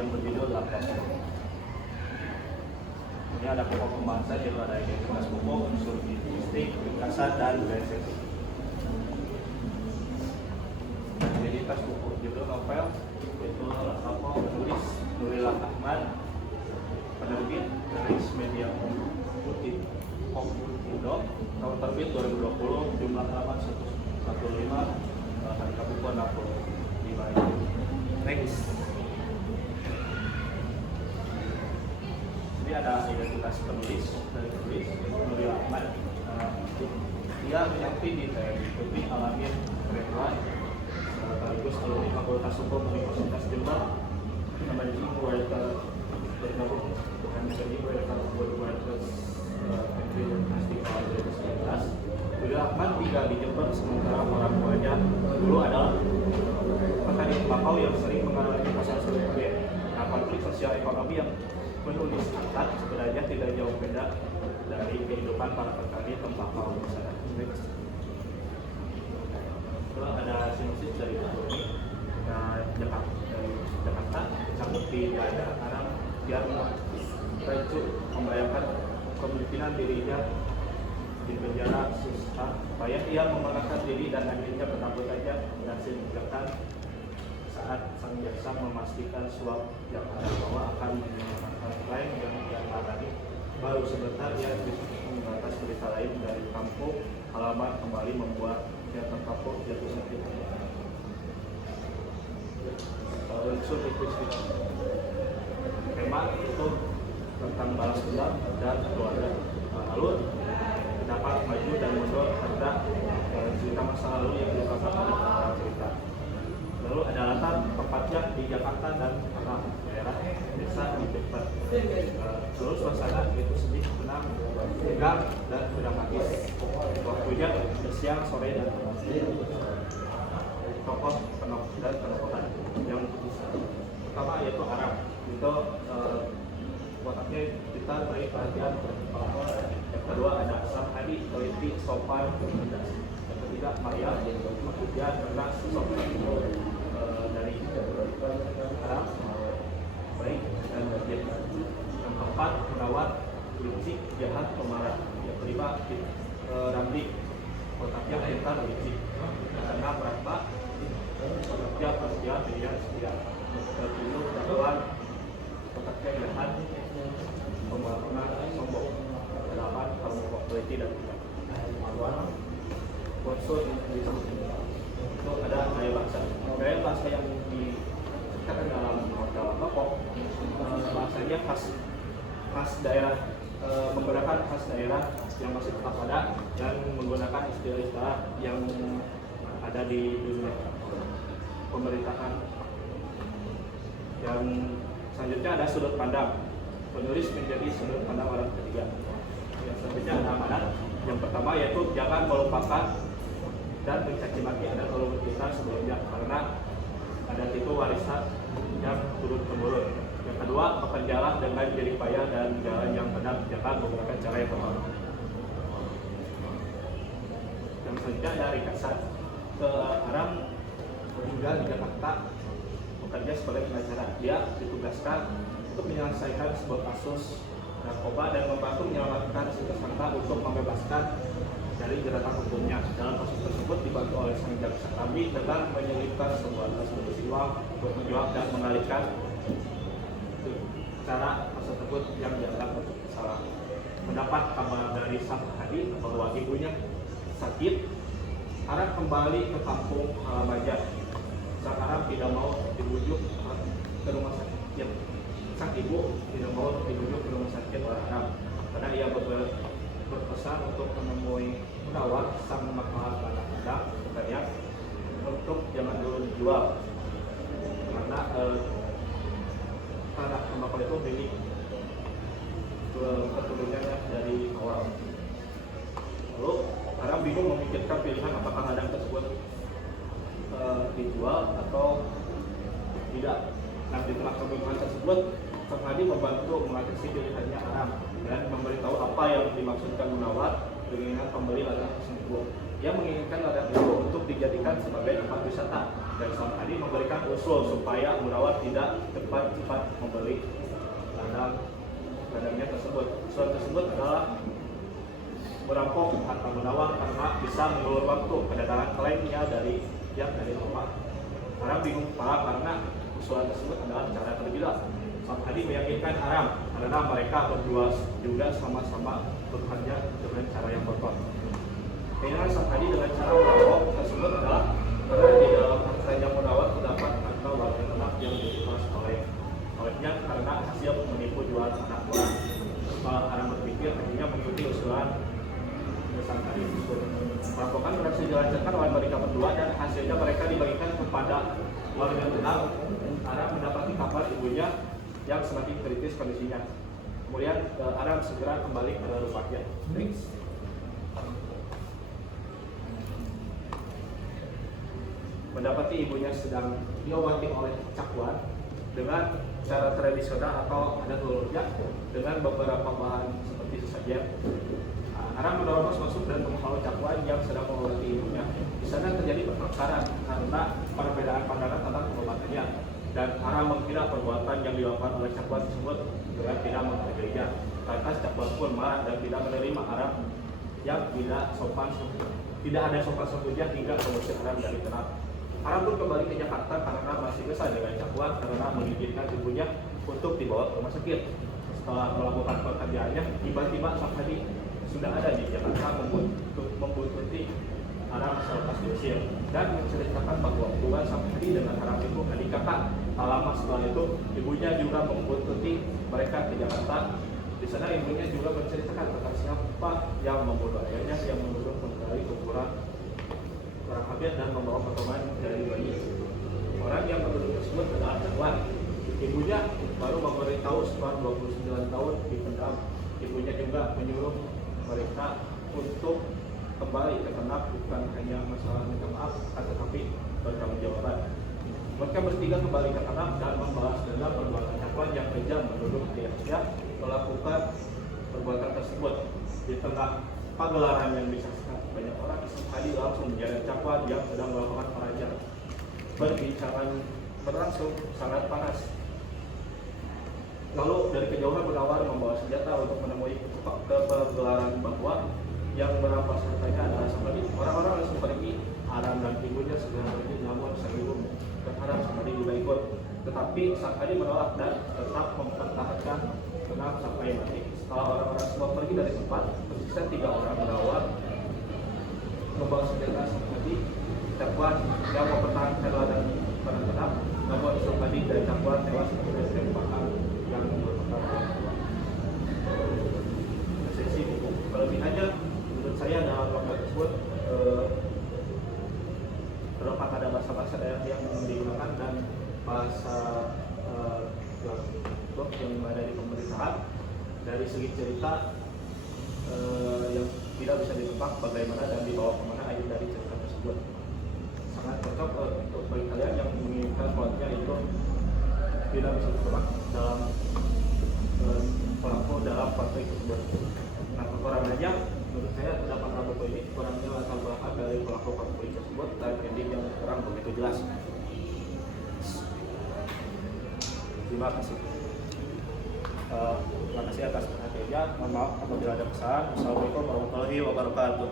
yang berjudul Lapas. Ini ada pokok pembahasan yaitu ada identitas pokok, unsur linguistik, ringkasan, dan presensi. Identitas pokok judul novel yaitu tokoh penulis Nuril Ahmad, penerbit Garis Media Putih Indo, tahun terbit 2020, jumlah halaman 115, hari Kabupaten 65. Next. Ini ada identitas penulis dari penulis Nuril Ahmad. Dia menyampi di TNI Putih Alamin Keren, sekaligus alumni Fakultas Hukum Universitas Jember. Managing Writer bergabung dengan Managing Writer World Writers Festival 2019. Nuril Ahmad tinggal di Jember, sementara orang tuanya dulu adalah petani tembakau yang sering mengalami masalah sulit. Nah, konflik sosial ekonomi yang menulis angkat sebenarnya tidak jauh beda dari kehidupan para petani tembakau di sana. Kalau ada sinopsis dari Pak Doni, dari Jakarta, disambut di daerah Arab, dia mengacu membayangkan kemungkinan dirinya di penjara susah, supaya ia memenangkan diri dan akhirnya bertambut saja berhasil menjelaskan saat sang jaksa memastikan suap yang ada bahwa akan menyelamatkan klaim yang dia tangani. Baru sebentar dia membatas berita lain dari kampung halaman kembali membuat dia terkapok jatuh sakit. Unsur linguistik tema itu tentang balas dendam dan keluarga. Lalu dapat maju dan mundur serta cerita masa lalu yang dilakukan oleh cerita. Lalu ada latar tempatnya di Jakarta dan daerah desa di Jember. Terus suasana itu sedih, tenang, tegang, dan dramatis. Waktunya siang, sore, dan malam. Tokoh dan penokohan yang pertama yaitu Arab. Itu wataknya kita beri perhatian. Yang kedua ada Sarhadi, teliti, sopan, cerdas. Yang ketiga Maria, kemudian cerdas, sopan, dari Arab, baik dan baik. Yang keempat Munawar, licik, jahat, pemarah. Yang kelima Ramli, otaknya pintar, licik. Yang keenam Rahma, otaknya persetia, pilihan setia. Yang ketujuh Dakwan, otaknya jahat, pembangunan, sombong. Delapan kamu teliti dan tidak. Unsur itu ada gaya bahasa yang diceritakan dalam novel tokoh. Bahasanya khas daerah, menggunakan khas daerah yang masih tetap ada dan menggunakan istilah-istilah yang ada di dunia pemerintahan. Yang selanjutnya ada sudut pandang. Penulis menjadi sudut pandang orang ketiga. Yang selanjutnya ada amanat. Yang pertama yaitu jangan melupakan dan mencaci maki ada leluhur kita sebelumnya, karena ada itu warisan yang turun temurun. Yang kedua, bekerjalah dengan jerih payah dan jalan yang benar, jangan menggunakan cara yang benar. Yang selanjutnya ada ringkasan. Arab tinggal di Jakarta, bekerja sebagai pengacara. Dia ditugaskan untuk menyelesaikan sebuah kasus narkoba dan membantu menyelamatkan si tersangka untuk membebaskan dari jeratan hukumnya. Dalam kasus tersebut dibantu oleh sang jaksa kami dengan menyelipkan sebuah tas berisi uang untuk menjual dan mengalihkan cara tersebut yang dianggap salah. Mendapat kabar dari sang hadi bahwa ibunya sakit, Arab kembali ke kampung halamannya. Sang Arab tidak mau dirujuk ke rumah sakit. Sang ibu tidak mau dirujuk ke rumah sakit oleh Arab karena ia berpesan untuk menemui Munawar, sang makhluk anak-anak katanya, untuk jangan dulu dijual karena anak tembakau itu milik keturunannya dari awal. Lalu Arab bingung memikirkan pilihan apakah ladang tersebut dijual atau tidak. Nah, di tengah kebingungan tersebut, Sang Hadi membantu mengatasi pilihannya Arab dan memberitahu apa yang dimaksudkan Munawar dengan pembeli ladang tersebut. Dia menginginkan ladang itu untuk dijadikan sebagai tempat wisata Dan Sam Hadi memberikan usul supaya Munawar tidak cepat-cepat membeli ladangnya tersebut. Usul tersebut adalah merampok harta Munawar karena bisa mengulur waktu kedatangan kliennya dari Eropa. Aram bingung paham karena usulan tersebut adalah cara tergila. Sam Hadi meyakinkan Aram karena mereka berdua juga sama-sama bekerja dengan cara yang kotor. Keinginan Sam Hadi dengan cara merampok tersebut adalah karena di dalam hartanya Munawar terdapat atau warga ternak yang diikhlas olehnya karena hasil menipu jual anak orang. Aram berpikir akhirnya mengikuti usulan Sam Hadi tersebut. Perampokan berhasil dilancarkan oleh mereka berdua dan hasilnya mereka dibagikan kepada warga ternak. Aram mendapati kabar ibunya yang semakin kritis kondisinya. Kemudian Aram segera kembali ke rumahnya. Mendapati ibunya sedang diobati oleh cakwan dengan cara tradisional atau adat leluhurnya dengan beberapa bahan seperti sesajen. Aram menerobos masuk dan menghalau cakwan yang sedang mengobati ibunya. Di sana terjadi pertengkaran karena perbedaan pandangan tentang pengobatannya, dan Aram mengira perbuatan yang dilakukan oleh cakwan tersebut dengan tidak menghargainya. Lantas cakwan pun marah dan tidak menerima Aram yang tidak ada sopan santunnya hingga mengusir Aram dari ternak. Aram pun kembali ke Jakarta karena masih kesal dengan cakwan karena mengizinkan ibunya untuk dibawa ke rumah sakit. Setelah melakukan pekerjaannya, tiba-tiba Sam Hadi sudah ada di Jakarta membuntuti Aram selepas diusir dan menceritakan bahwa hubungan Sam Hadi dengan Aram itu adik kakak. Tak lama setelah itu, ibunya juga membuntuti mereka ke Jakarta. Di sana ibunya juga menceritakan tentang siapa yang membunuh ayahnya, yang membunuh menggali kuburan orang hamil dan membawa potongan dari bayi. Orang yang membunuh tersebut adalah cakwan. Ibunya baru memberitahu setelah 29 tahun dipendam. Ibunya juga menyuruh mereka untuk kembali ke ternak, bukan hanya masalah minta maaf, tetapi bertanggung jawaban. Mereka bertiga kembali ke ternak dan membalas dendam perbuatan cakwan yang kejam menuduh ayahnya melakukan perbuatan tersebut. Di tengah pagelaran yang disaksikan banyak orang, Sam Hadi langsung menjaga cakwan yang sedang melakukan pelajar. Perbincangan berlangsung sangat panas. Lalu dari kejauhan Munawar membawa senjata untuk menemui ke pagelaran bahwa yang merampas hartanya adalah Sam Hadi. Orang-orang langsung pergi. Aram dan ibunya segera pergi, namun sang ibu berharap Sam Hadi juga ikut. Tetapi Sam Hadi menolak dan tetap mempertahankan ternak sampai mati. Setelah orang-orang semua pergi dari tempat, tersisa 3 orang Munawar membawa senjata Sam Hadi. Cakwan yang mempertahankan ladang ternak, namun Sam Hadi dari cakwan tewas akibat tembakan yang merupakan orang tua. Sesi buku kelebihannya menurut saya dalam logat tersebut terdapat ada bahasa-bahasa daerah yang digunakan dan bahasa yang ada di pemerintahan. Dari segi cerita yang tidak bisa ditebak bagaimana dan dibawa kemana akhir dari cerita tersebut. Sangat cocok untuk bagi kalian yang menginginkan plotnya itu tidak bisa ditebak dalam pelaku dalam konflik tersebut. Nah, kekurangannya menurut saya terdapat dalam buku ini kurangnya latar belakang dari pelaku konflik tersebut dan ending yang kurang begitu jelas. Terima kasih. Terima kasih atas perhatiannya. Mohon maaf apabila ada kesalahan. Assalamualaikum warahmatullahi wabarakatuh.